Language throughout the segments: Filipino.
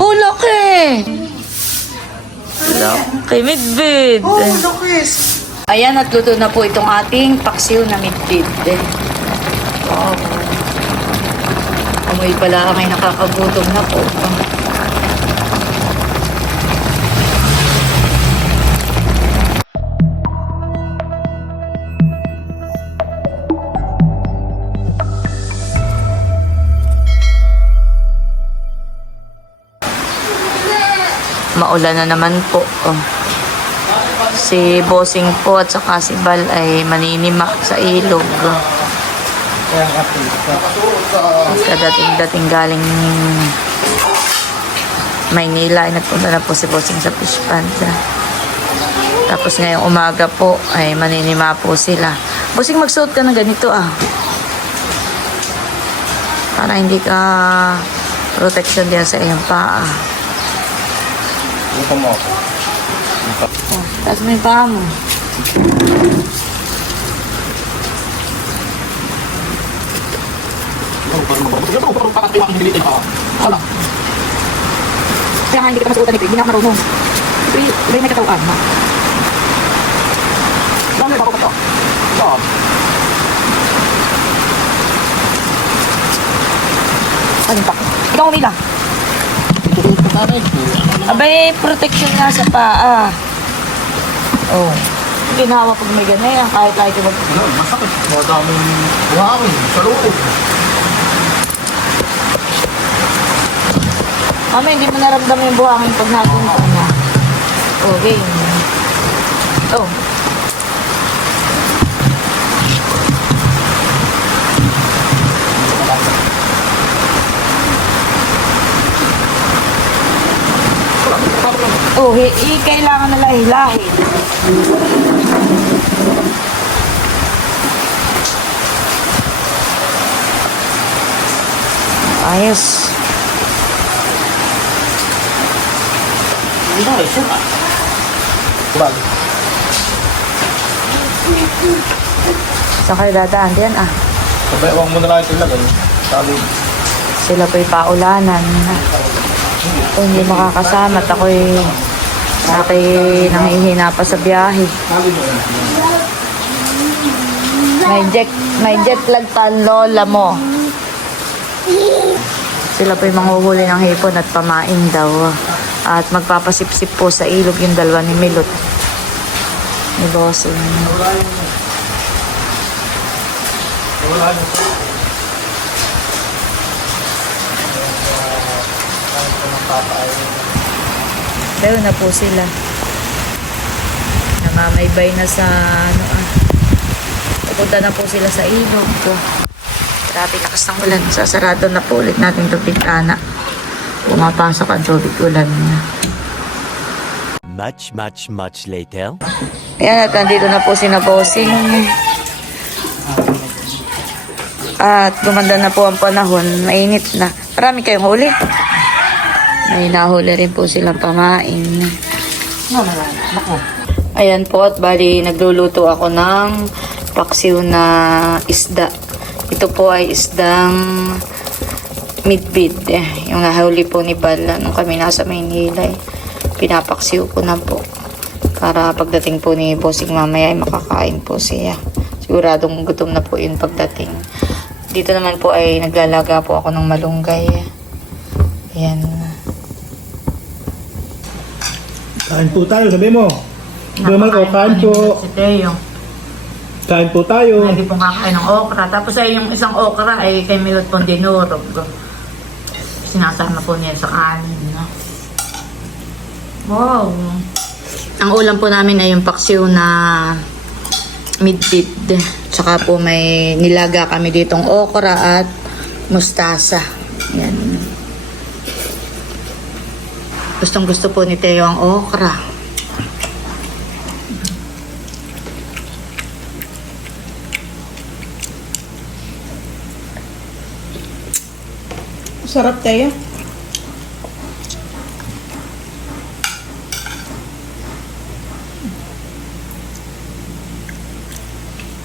Oh, laki! Laki, midbid. Oh, Lucas! Ayan, at luto na po itong ating paksiw na midbid. Wow. Amoy pala may nakakagutom na po. Maulan na naman po. Oh. Si Bossing po at saka si Bal ay maninima sa ilog. Kadating-dating galing Maynila ay nagpunta na po si Bossing sa fish pond. Tapos ngayong umaga po ay maninima po sila. Bossing magsuot ka ng ganito ah. Para hindi ka protection din sa iyong paa. Luto mo ako. Oh, tapos may paa mo. Kaya nga hindi ka masuotan nito, hindi na marunong. Ito yung may katawan. Ma. Dami ako pa. Saan? Ano pa? Ikaw umila. Abay, protection nga sa paa. Oh. Ginawa pag may ganyan, kahit kahit yung. Ano, masakit. Madaming buhangin sa loob. Mami, hindi mo naramdaman yung buhangin pag natin na. Okay. Oh. Oh, hi, hi, kailangan na lahi-lahi. Ayos. Hindi isa na. Bag. Saan kayo dadaan din ah? Sabay, huwag mo na lang ito ilagay. Sabi, Sila po'y paulanan. Kung hindi makakasama at ako'y ako'y nangihina pa sa biyahe. May jet, may jet lag pa lola mo. Sila po'y manghuhuli ng hipon at pamain daw. At magpapasipsip po sa ilog yung dalawa ni Milot. Ni Bossing. Wala na. Pero na po sila. Namamaybay na sa ano ah. Pupunta na po sila sa ilog. Grabe lakas ng ulan. Sasarado na po ulit natin itong pintana. Pumapasok ang tubig ulan niya. Much, much, much later. Ayan at nandito na po si Bossing. At gumanda na po ang panahon. Mainit na. Marami kayong huli. May nahuli rin po silang pamain. Ayan po at bali nagluluto ako ng paksiw na isda. Ito po ay isdang midbid. Eh, yung nahuli po ni Bala nung kami nasa Maynila. Eh. Pinapaksiw ko na po. Para pagdating po ni Bossing mamaya ay makakain po siya. Siguradong gutom na po yun pagdating. Dito naman po ay naglalaga po ako ng malunggay. Ayan. Kain po tayo, sabi mo. Sabi mo, oh, kain po. Si Teo. Kain po tayo. Hindi po kakain ng okra. Tapos ay yung isang okra ay kay Milot pong dinurog. Sinasama po niya sa kanin. No? Wow. Ang ulam po namin ay yung paksiw na midbit. Tsaka po may nilaga kami ditong okra at mustasa. Yan. Gustong gusto po ni Teo ang okra. Sarap tayo.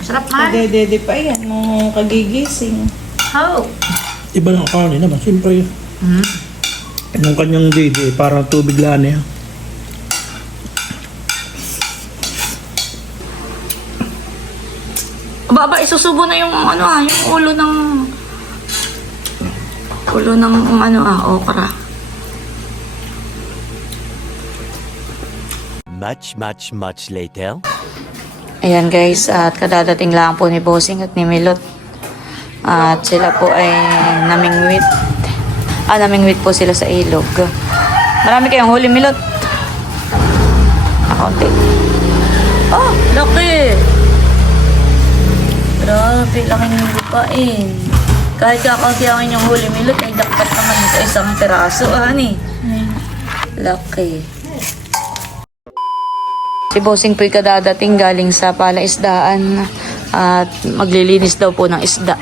Masarap man. Dede pa yan nung kagigising. How? Iba ng kanin naman, siyempre. Hmm. Yung kanyang didi, parang tubig lang yan. Baba, isusubo na yung ano ah, yung ulo ng ulo ng ano ah, okra. Much, much, much later. Ayan guys, at kadadating lang po ni Bossing at ni Milot. At sila po ay namingwit. Ah, namingwit po sila sa ilog. Marami kayong huli, Milot. Akaunti. Oh, laki! Grabe, laki ng lupain. Kahit kakaunti inyong huli, Milot, ay dakpat naman sa isang peraso, ah, ni. Laki. Si Bossing po'y kadadating galing sa palaisdaan at maglilinis daw po ng isda.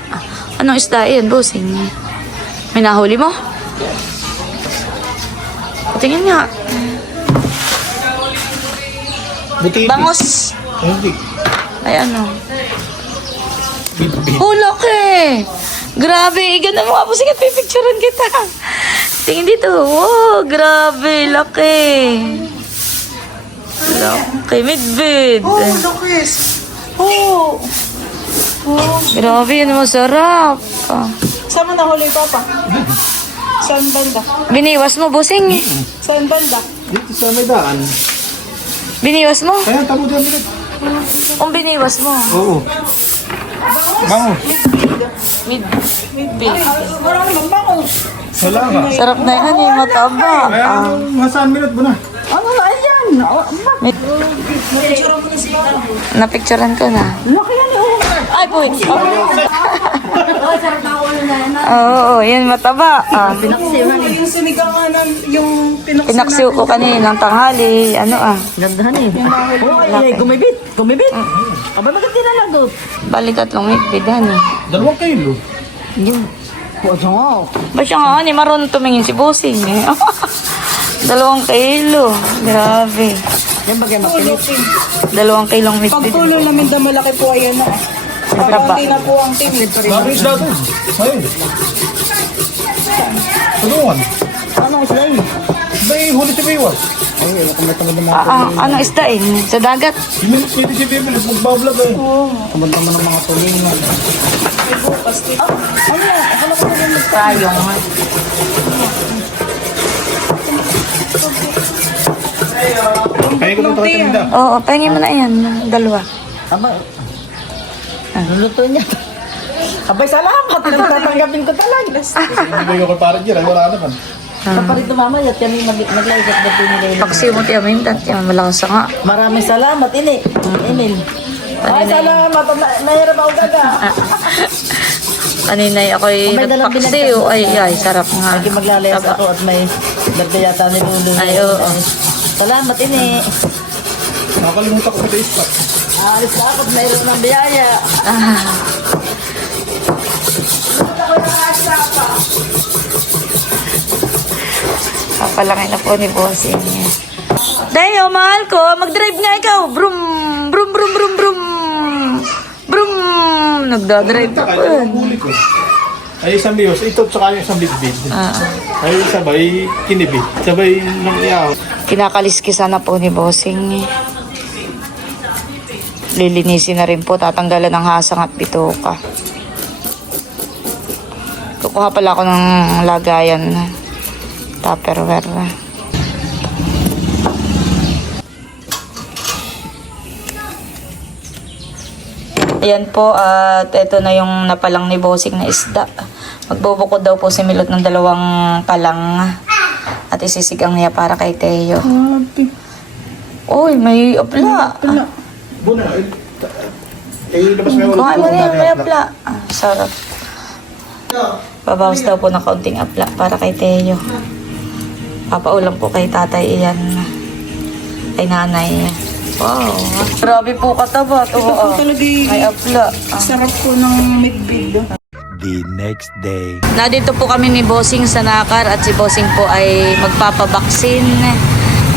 Anong isda yan, Bossing? May nahuli mo? Tingin nga. Buti Bangos. Hindi. Ay, ano? Bit-bit. Oh, laki! Grabe, ganda mo nga, Bossing, at pipicturean kita. Tingin dito. Wow, grabe, laki. Laki, midbid. Oh, Lucas! Oh. Grabe, yun masarap. Ah. Saan mo nahuli, Papa? Saan banda? Biniwas mo, busing. Saan banda? Dito sa may daan. Biniwas mo. Ayan, tamo dyan. Bilit. Kung biniwas mo. Oo. Bango. Mid. Wala naman bangus. Wala ka. Sarap na yan, eh. Mataba. Kaya Ah. ano, masaan minute mo na? Ano na yan? Papa. Napicturean ko na. Laki yan eh. Ay, po. Oo, oo, yan mataba. Ah. Yung siniganganan, yung pinaksiw Pinaksiw ko kaninang tanghali. Ano ah. Gandahan eh. Oo, ay, ay, gumibit. Gumibit. Aba, maganda na lang doon. Bali tatlong midbid, hani. Dalawang kilo. Yun. Oo, nga. Ba siya nga, hani, marunong tumingin si Busing. eh. Dalawang kilo. Grabe. Yan bagay makinig. Dalawang kilong Pag midbid. tuloy namin na malaki po, ayan na. Mataba. Pagkaunti na po ang tinig. Bago isda to. Ayun. Tulungan. Ano sila yun? Bay, huli si Biwas. Ay, wala kang matangad naman. Ah, ah, ano isda eh? Sa dagat. Minute, pwede si Biwas. Magbablog eh. Kamad naman ng mga tuling na. Ano yan? Akala ko na yung Tayong. Kaya ko ito katinda. Oo, pahingin mo na yan. Dalawa. Aba, luluto niya. Abay, salamat. Nagtatanggapin ko talaga. Hindi ko para dyan. Ay, wala naman. Kapalit na mama, yat kami mag naglaigat na pinilay. Paksi mo tiya mindat. Yan, malakas nga. Maraming salamat, ini. Emil. Ay, salamat. Ma- Mahirap ako gaga. Kanina ako'y nagpaksiw. Ay, ay, sarap nga. Lagi maglalayas ako at may birthday yata ni Lulu. Ay, oo. Salamat, ini. Nakakalimutan ko sa ispat. Aalis na ako at mayroon ng biyaya. Ah. Papalaki na po ni Bossing. Deo, mahal ko. Mag-drive nga ikaw. Brum, brum, brum, brum, brum. Brum. Nagdadrive ako yan. Huli ko. Ay, isang biwas. Ito, tsaka yung isang bitbit. Ah. Ay, sabay kinibit. Sabay nang iyaw. Kinakaliskisa na po ni Bossing. Lilinisin na rin po. Tatanggalan ng hasang at bituka. Kukuha pala ako ng lagayan. Tupperware. Ayan po, at ito na yung napalang ni Bossing na isda. Magbubukod daw po si Milot ng dalawang palang. At isisigang niya para kay Teo. Happy. Uy, may apla. Buna, eh, eh, labas mo yung Kuhain mo na yan, may apla. Ah, sarap. Babawas daw po ng kaunting apla para kay Teo. Papaulam po kay tatay iyan. Kay nanay. Wow. Grabe po kataba. Ito po talaga yung- May apla. Ah. Sarap po ng midbid. The next day. Nandito po kami ni Bossing sa Nakar at si Bossing po ay magpapabaksin.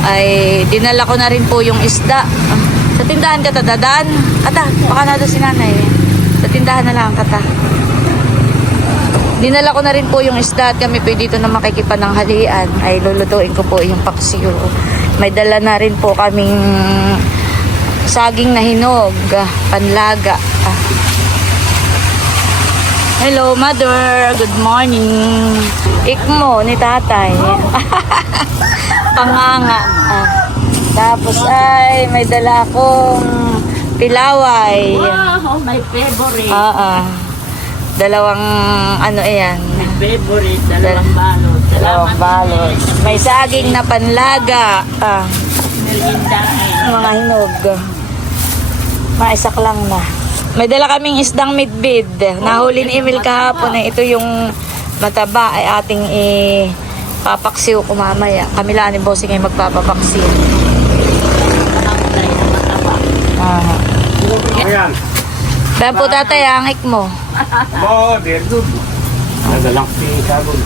Ay dinala ko na rin po yung isda. Ah, tindahan ka dadaan. Kata, baka na doon si nanay. Sa tindahan na lang kata. Dinala ko na rin po yung isda at kami po dito na makikipananghalian ay lulutuin ko po yung paksiw. May dala na rin po kaming saging na hinog, panlaga. Ah. Hello, mother. Good morning. Ikmo ni tatay. Panganga. Ah. Tapos ay may dala akong pilaway. Wow, my favorite. Ah, ah. Dalawang ano yan. favorite, dalawang balot. Dalawang balot. May saging na panlaga. Ah, Merienda. mga hinog. Maisak lang na. May dala kaming isdang midbid. Nahuli ni Emil kahapon eh. Ito yung mataba ay ating eh, papaksiw ko mamaya. Kami lang ni Bossing ay magpapapaksiw. Ah. Ayan. Dahil po tatay, angik mo. Mo, very good. Nagalang si Kabul.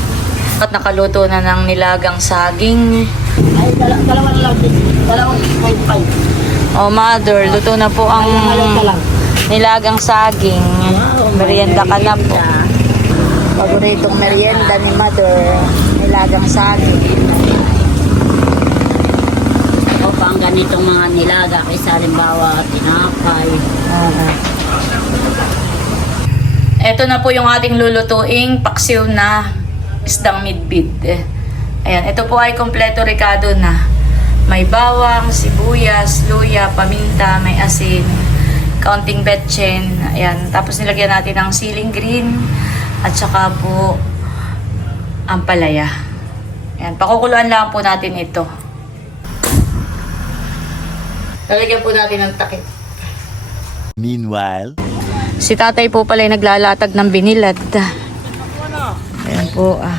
At nakaluto na ng nilagang saging. Ay, dala, dalawa na lang din. Dalawang 0.5. Oh, mother, luto na po ang Halong ka lang. nilagang saging. Merienda ka na po. Paboritong merienda ni mother, nilagang saging. Pa ang ganitong mga nilaga kaysa halimbawa tinapay. Ito na po yung ating lulutuing paksiw na isdang midbid. Ayan, ito po ay kompleto ricado na. May bawang, sibuyas, luya, paminta, may asin, kaunting betchen. Ayan, tapos nilagyan natin ng siling green at saka po ang palaya. Ayan, pakukuluan lang po natin ito. Lalagyan po natin ng takip. Meanwhile, Si tatay po pala ay naglalatag ng binilad. Ayan po ah.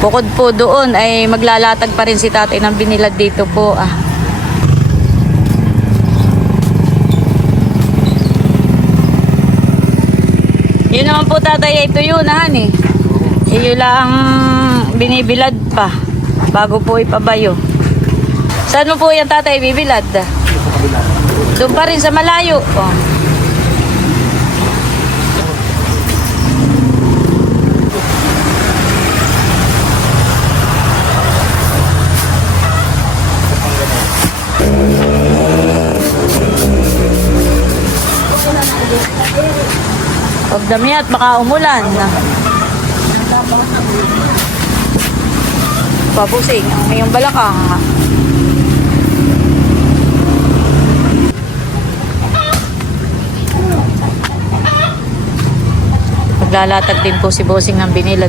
Bukod po doon ay maglalatag pa rin si tatay ng binilad dito po ah. Yun naman po tatay ay tuyo na han eh. Iyo lang binibilad pa bago po ipabayo. Saan mo po yan tatay bibilad? Doon pa rin sa malayo. Oh. Huwag dami at baka umulan. Papusing ang iyong balakang. Maglalatag din po si Bossing ng binilad.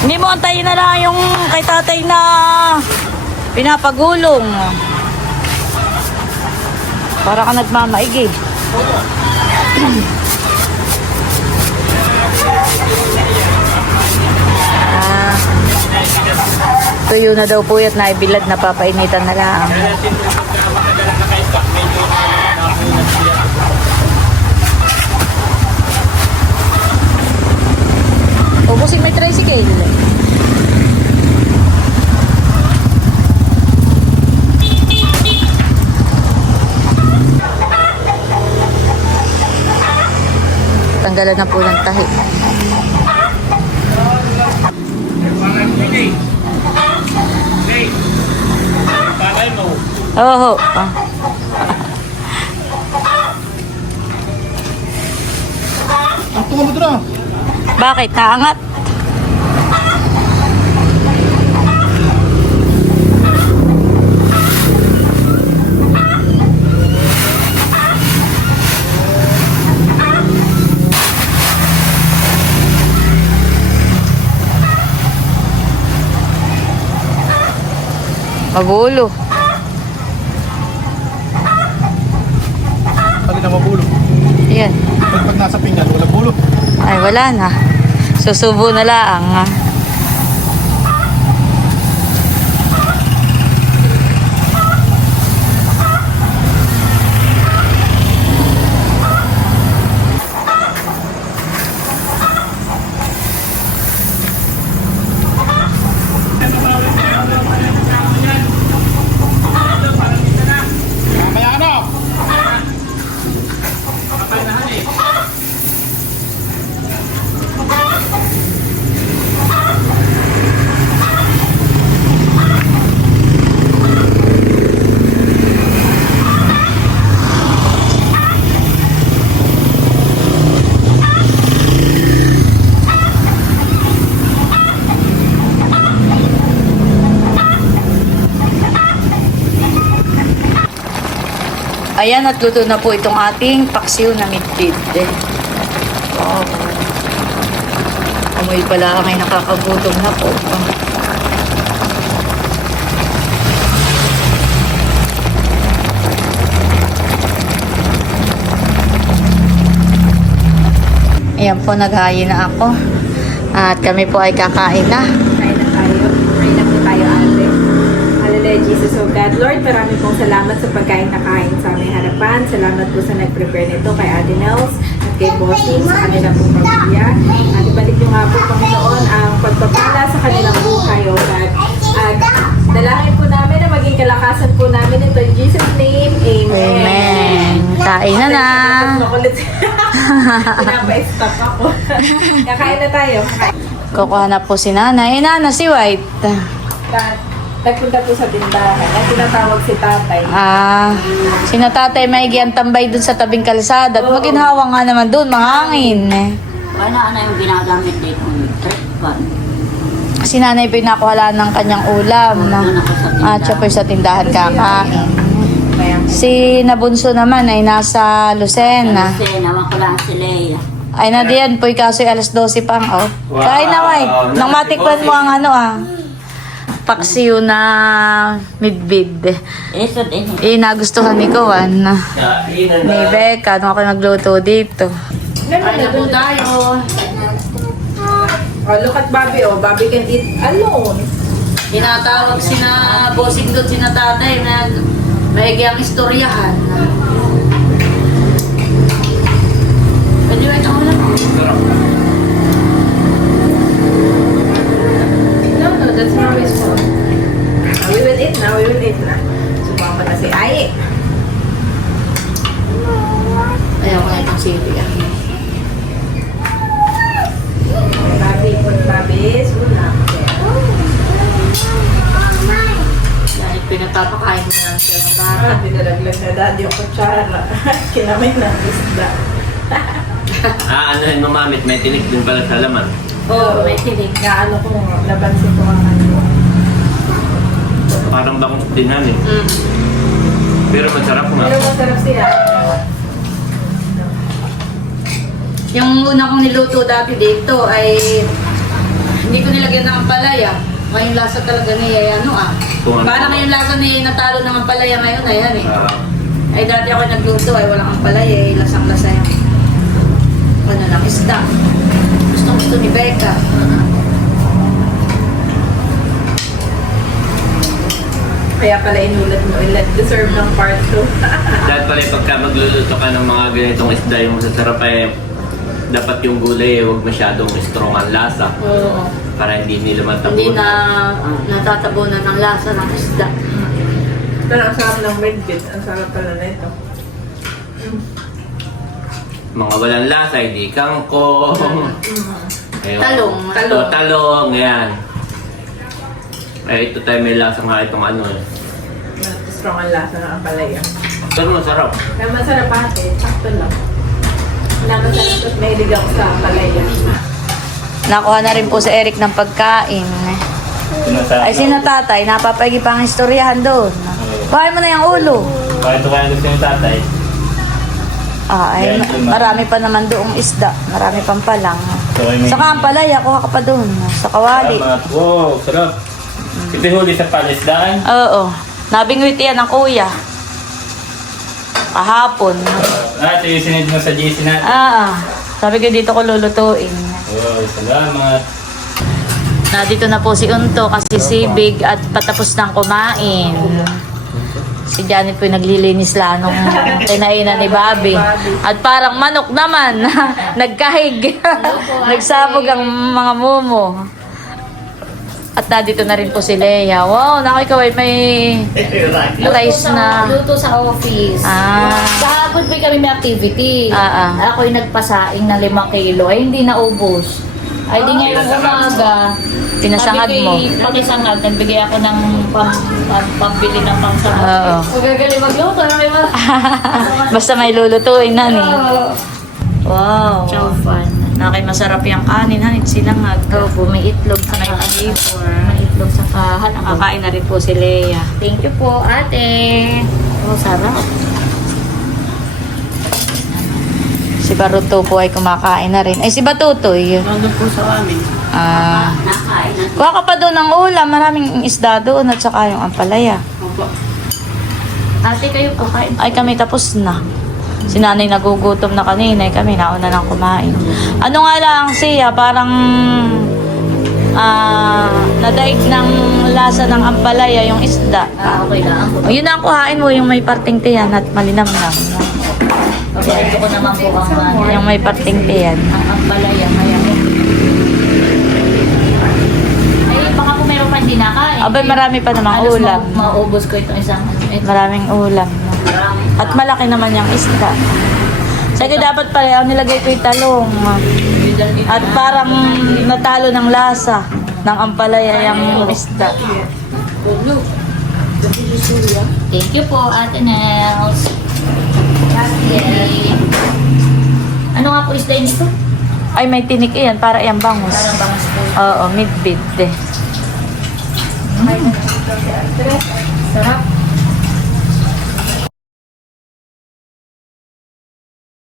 Hindi mo antayin na lang yung kay tatay na pinapagulong. Para ka nagmamaigi. ah, tuyo na daw po yat na ibilad na papainitan na lang. Ubusin may tricycle. Tanggalan na po ng tahi. Oo. Ah. Ang tungo mo na. Bakit? Naangat? Magulo. Pali na mabulo. Ayan. Pag, pag nasa pinggan, walang bulo. Ay, wala na. Susubo na lang. ah. Ayan, at luto na po itong ating paksiw na midbid. Wow. Amoy pala may nakakagutom na po. Ayan po, naghayi na ako. At kami po ay kakain na. Kain na tayo. Kain na po tayo, ate. Jesus of God. Lord, marami pong salamat sa pagkain na kain sa aming harapan. Salamat po sa nag-prepare nito kay Ate Nels at kay Bossing sa kanila pong pamilya. At ibalik niyo nga po, Panginoon, ang pagpapala sa kanilang buhay, O God. At dalangin po namin na maging kalakasan po namin ito in Jesus' name. Amen. Amen. Kain na na. Pinapa-stop ako. Kakain na tayo. Kukuha na po si nanay. Eh, nana, si White. At nagpunta po sa tindahan. At tinatawag si tatay. Ah, sina tatay may ang tambay dun sa tabing kalsada. At maginhawa nga naman dun, mahangin. Kaya na yung ginagamit dito ng trip van. Si nanay pinakuhala ng kanyang ulam. Doon ako sa tindahan. At siya po sa tindahan kakain. Kaya Si Nabunso naman ay nasa Lucena. Kasi naman ko lang si Leia. Ay na diyan po kaso alas 12 pang oh. Kain na White. Nang matikman mo ang ano ah. Paksiw na midbid. Eso din. Eh, nagustuhan ni Kuwan. Ni Becca, nung ako nagluto dito. Ay na po tayo. Oh, look at Bobby. Oh, Bobby can eat alone. Tinatawag sina bossing doon, sina tatay na maigi ang istoryahan. Pinapapakain mo lang siya ng bata. Ah, dinalaglag na dad yung kutsara. Kinamay ng isda. Ah, ano yun, mamamit, may tinik din pala sa laman. Oo, may tinig. Na ano ko, nabansin ko ang ano. Parang bakong din yan eh. Mm. Pero masarap nga. Pero masarap siya. Yung una kong niluto dati dito ay hindi ko nilagyan ng ampalaya. Ngayon lasa talaga niya ay ano ah. Kung ano. Parang ngayon lasa niya natalo ng ampalaya ngayon ay yan eh. Ah, Ay dati ako nagluto ay walang ampalaya eh. Lasang lasa yung ano lang isda. Gusto gusto ni Becca. Kaya pala inulat mo, ilat deserve ng part 2. dahil pala yung pagka magluluto ka ng mga ganitong isda, yung masasarap ay dapat yung gulay eh, huwag masyadong strong ang lasa Oo. Para hindi nila matabon. Hindi na natatabunan ng lasa ng isda. Pero ang sarap ng red beet. Ang sarap pala na ito. Mga walang lasa, hindi kangkong. Ayun. Talong. Talong. Oh, talong, yan. Eh, ito tayo may lasa nga itong ano eh. Strong ang lasa ng ampalaya. Pero masarap. Kaya masarap ate, sakto lang. Wala masarap at mahilig ako sa ampalaya. Nakuha na rin po sa Eric ng pagkain. Ay sino tatay, napapagi pa ang istoryahan doon. Bahay mo na yung ulo. Bakit kaya gusto yung tatay? Ah, ay, marami pa naman doong isda. Marami pang palang. So, ay may- Saka ang palaya, kuha ka pa doon. Sa kawali. Wow, sarap. Ito yung huli sa palisdaan. Oo. Nabingwit yan ang kuya. Kahapon. Ah, ito yung sinid mo sa GC natin. Ah, ah. Sabi ko dito ko lulutuin. Wow, salamat. Na dito na po si Unto kasi si Big at patapos ng kumain. Si Janet po yung naglilinis lang nung kinainan ni Bobby. At parang manok naman. Nagkahig. Nagsabog ang mga mumo. At nandito na rin po si Leia. Wow, naku ikaw ay may rice na. Luto sa office. Ah. Sa hapon pa kami may activity. Ah, ah. Ako'y nagpasaing na limang kilo. Ay, hindi naubos. Ay, di ngayong umaga. Pinasangad mo. ko'y Pakisangad. Nagbigay ako ng pam, pam, pambili ng pangsangad. Oo. Magagaling magluto. May mga... Basta may lulutuin na ni. Wow. Chow fun. Nakay masarap yung kanin, hanit sinangag. Opo, may itlog sa May may flavor. May itlog sa kahan. Nakakain na rin po si Leia. Thank you po, ate. Oh, sarap. Si Baruto po ay kumakain na rin. Ay, si Batutoy. Nandun po sa amin. Ah. kuha ka pa doon ng ulam. Maraming isda doon at saka yung ampalaya. Opo. Ate, kayo po kain. Ay, kami tapos na. Si nanay nagugutom na kanina. eh, Kami nauna nang kumain. Ano nga lang siya, parang ah nadaig ng lasa ng ampalaya yung isda. Ah, okay lang. O, yun ang kuhain mo, yung may parting tiyan at malinamnam. Paborito ko naman po ang ano, Yung may parting tiyan. ang ampalaya. Kaya. Abay, marami pa namang ulam. ma- maubos ko itong isang. Ito. Maraming ulam. At malaki naman yung isda. Sige, dapat pala ang nilagay ko yung talong. At parang natalo ng lasa ng ampalaya yung isda. Thank you po, Ate Nels. Ano nga po isda yun ito? Ay, may tinik yan para yung bangus. Parang bangas po. Oo, midbit eh. Sarap.